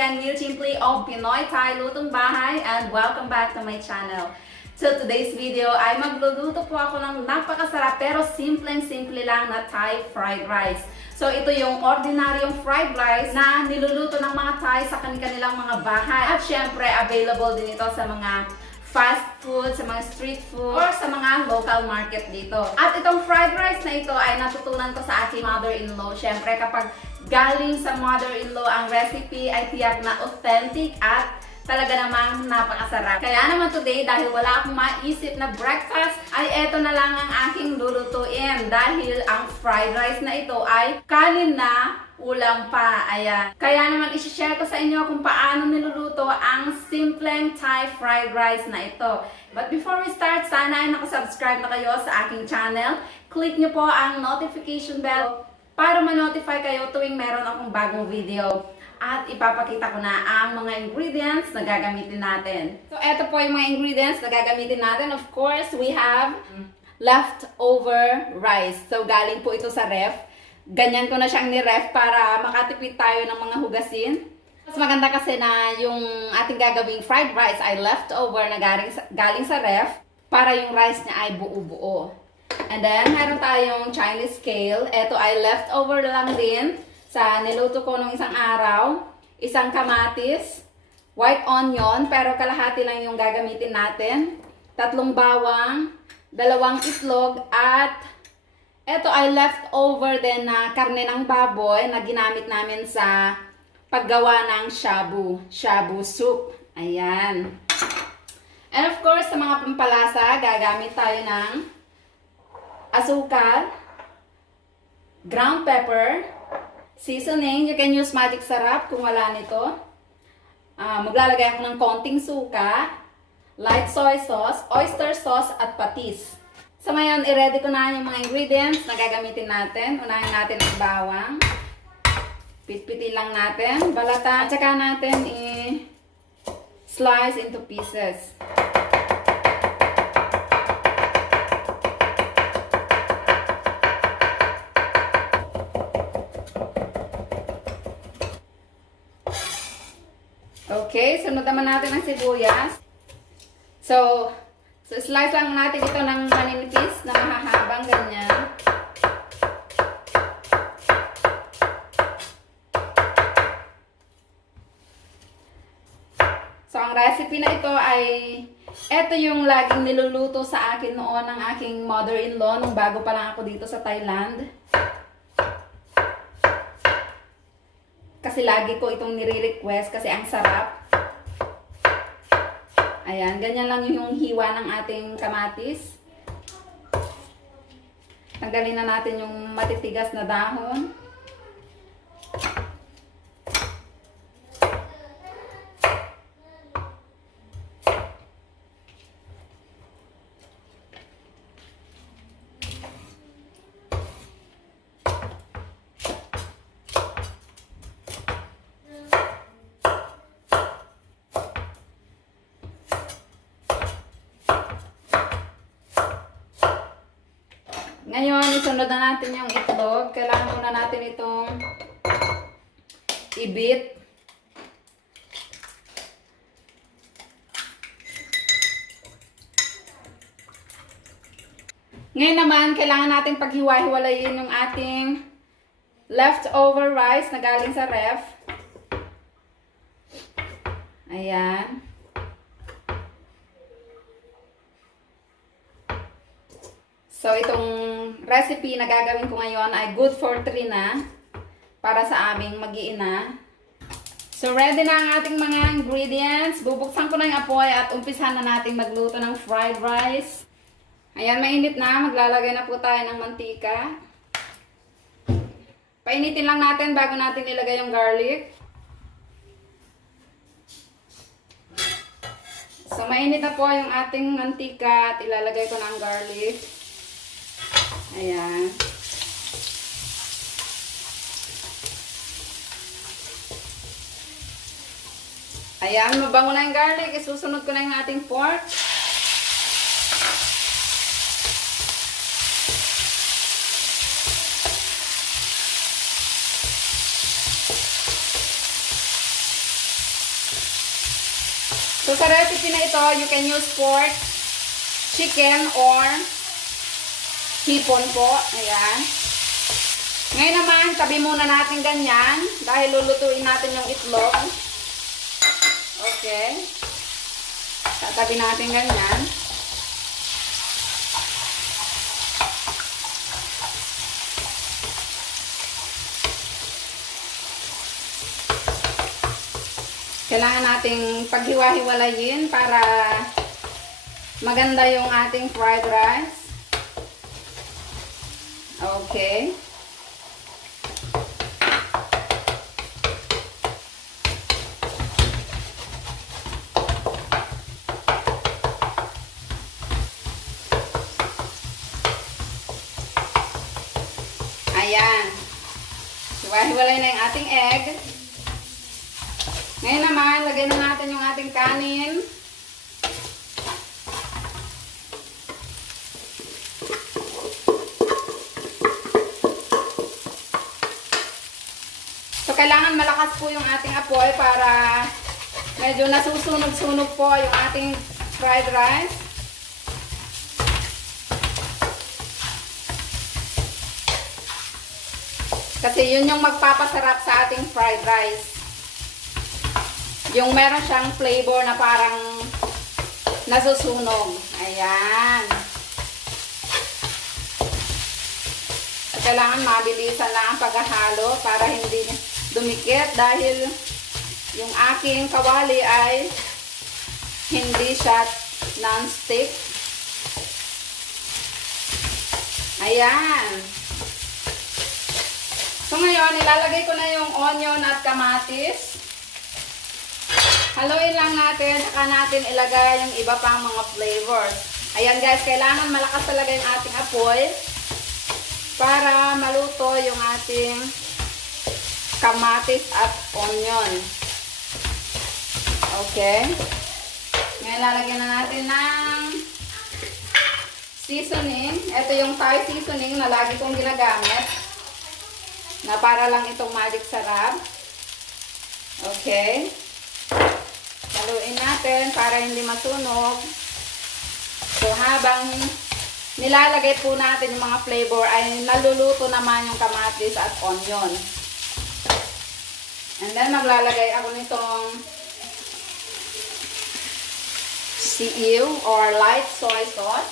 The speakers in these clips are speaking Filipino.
again, Will Chimplee of Pinoy Thai Lutong-bahay, and welcome back to my channel. So today's video ay magluluto po ako ng napakasarap pero simpleng-simple lang na Thai fried rice. So ito yung ordinaryong fried rice na niluluto ng mga Thai sa kanilang mga bahay. At syempre, available din ito sa mga fast food, sa mga street food, or sa mga local market dito. At itong fried rice na ito ay natutunan ko sa aking mother-in-law. Syempre, kapag galing sa mother-in-law ang recipe ay tiyak na authentic at talaga namang napakasarap. Kaya naman today, dahil wala akong maisip na breakfast, ay eto na lang ang aking lulutuin. Dahil ang fried rice na ito ay kanin na ulam pa. Ayan. Kaya naman isi-share ko sa inyo kung paano niluluto ang simpleng Thai fried rice na ito. But before we start, sana ay nakasubscribe na kayo sa aking channel. Click nyo po ang notification bell para ma-notify kayo tuwing meron akong bagong video. At ipapakita ko na ang mga ingredients na gagamitin natin. So, eto po yung mga ingredients na gagamitin natin. Of course, we have leftover rice. So, galing po ito sa ref. Ganyan ko na siyang ni-ref para makatipid tayo ng mga hugasin. Mas maganda kasi na yung ating gagawing fried rice ay leftover na galing sa ref para yung rice niya ay buo-buo. And then, meron tayong Chinese kale. Ito ay leftover lang din sa niluto ko nung isang araw. Isang kamatis, white onion, pero kalahati lang yung gagamitin natin. 3 bawang, 2 itlog, at ito ay leftover din na karne ng baboy na ginamit namin sa paggawa ng shabu soup. Ayan. And of course, sa mga pampalasa, gagamit tayo ng asukal, ground pepper, seasoning. You can use magic sarap kung wala nito. Maglalagay ako ng konting suka, light soy sauce, oyster sauce, at patis. So ngayon, i-ready ko na yung mga ingredients na gagamitin natin. Unahin natin ang bawang. Pitpitin lang natin, balatan, at saka natin i-slice into pieces. Okay, sunod naman natin ang sibuyas. So slice lang natin ito ng maninipis na mahahabang ganyan. So, ang recipe na ito ay, ito yung laging niluluto sa akin noon ng aking mother-in-law nung bago pa lang ako dito sa Thailand. Kasi lagi ko itong nire-request kasi ang sarap. Ayan, ganyan lang yung hiwa ng ating kamatis. Tanggalin na natin yung matitigas na dahon. Ngayon, isunod na natin yung itlog. Kailangan muna natin itong i-beat. Ngayon naman, kailangan natin paghiwa-hiwalayin yung ating leftover rice na galing sa ref. Ayan. So, itong recipe na gagawin ko ngayon ay good for 3 na para sa aming mag-iina. So, ready na ang ating mga ingredients. Bubuksan ko na yung apoy at umpisahan na natin magluto ng fried rice. Ayan, mainit na. Maglalagay na po tayo ng mantika. Painitin lang natin bago natin ilagay yung garlic. So, mainit na po yung ating mantika at ilalagay ko na ang garlic. Ayan. Ayan, mabango na yung garlic. Isusunod ko na yung ating pork. So sa recipe na ito, you can use pork, chicken, or hipon po. Ayan. Ngayon naman, tabi muna natin ganyan dahil lulutuin natin yung itlog. Okay. Tatabi natin ganyan. Kailangan nating paghiwa-hiwalayin para maganda yung ating fried rice. Okay. Ayan. Hiwa-hiwalay na yung ating egg. Ngayon naman, lagyan na natin yung ating kanin. So, kailangan malakas po yung ating apoy para medyo nasusunog-sunog po yung ating fried rice. Kasi yun yung magpapasarap sa ating fried rice. Yung meron siyang flavor na parang nasusunog. Ayan. At kailangan mabilisan lang ang paghahalo para hindi dumikit dahil yung aking kawali ay hindi siya non-stick. Ayan. So ngayon, ilalagay ko na yung onion at kamatis. Haluin lang natin, saka natin ilagay yung iba pang mga flavors. Ayan guys, kailangan malakas talaga yung ating apoy para maluto yung ating kamatis at onion. Okay. Ngayon lalagyan na natin ng seasoning. Ito yung Thai seasoning na lagi kong ginagamit. Na para lang itong magic sarap. Okay. Haluin natin para hindi masunog. So, habang nilalagay po natin yung mga flavor, ay naluluto naman yung kamatis at onion. And then, maglalagay ako nitong siiw or light soy sauce.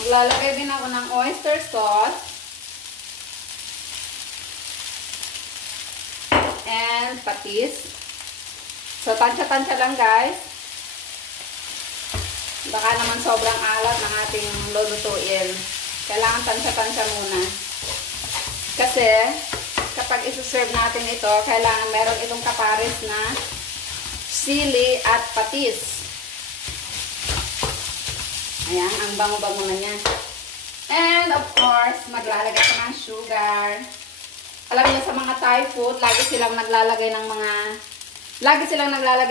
Maglalagay din ako ng oyster sauce. And patis. So, tansya-tansya lang guys. Baka naman sobrang alat ng ating lulutuin. Kailangan tansya-tansya muna. Kasi, kapag isuserve natin ito, kailangan meron itong kapares na sili at patis. Ayan, ang bango-bango na niya. And of course, maglalagay ko ng sugar. Alam niyo sa mga Thai food, lagi silang naglalagay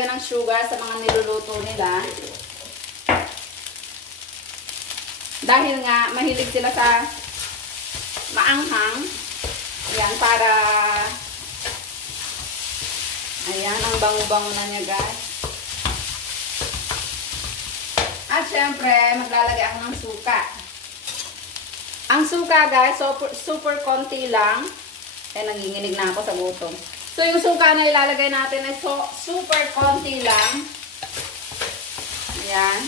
ng sugar sa mga niluluto nila. Dahil nga, mahilig sila sa maanghang. Ayan, para ayan, ang bango-bango na niya guys. At syempre, maglalagay ako ng suka. Ang suka guys, super konti lang. Nanginginig na ako sa gutom. So, yung suka na ilalagay natin ay super konti lang. Ayan.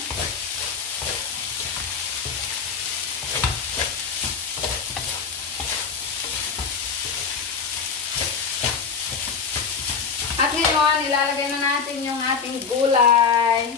At ngayon, ilalagay na natin yung ating gulay.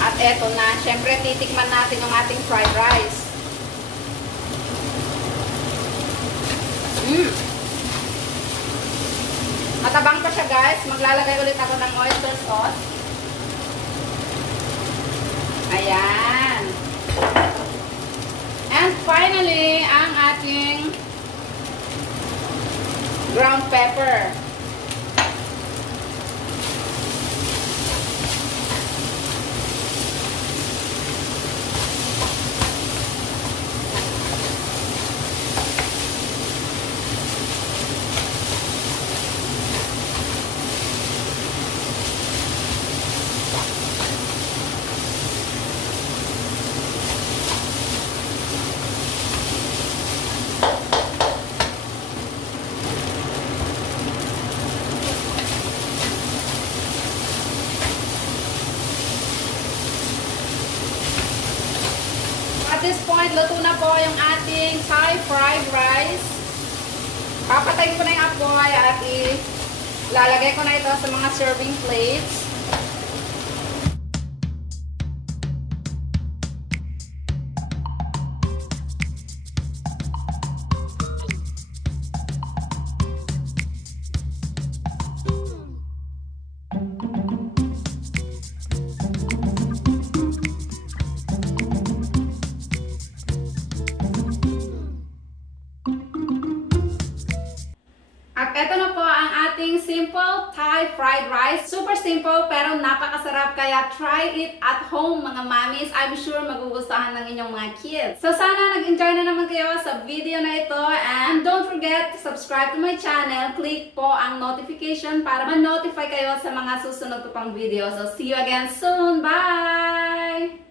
At eto na, syempre titikman natin yung ating fried rice. Matabang pa siya guys. Maglalagay ulit ako ng oyster sauce. Ayan. And finally, ang ating ground pepper. At this point, luto na po yung ating Thai fried rice. Papatayin ko na yung apoy at ilalagay ko na ito sa mga serving plates. At eto na po ang ating simple Thai fried rice. Super simple pero napakasarap, kaya try it at home mga mommies. I'm sure magugustuhan ng inyong mga kids. So sana nag-enjoy na naman kayo sa video na ito, and don't forget to subscribe to my channel. Click po ang notification para ma-notify kayo sa mga susunod ko pang video. So see you again soon. Bye!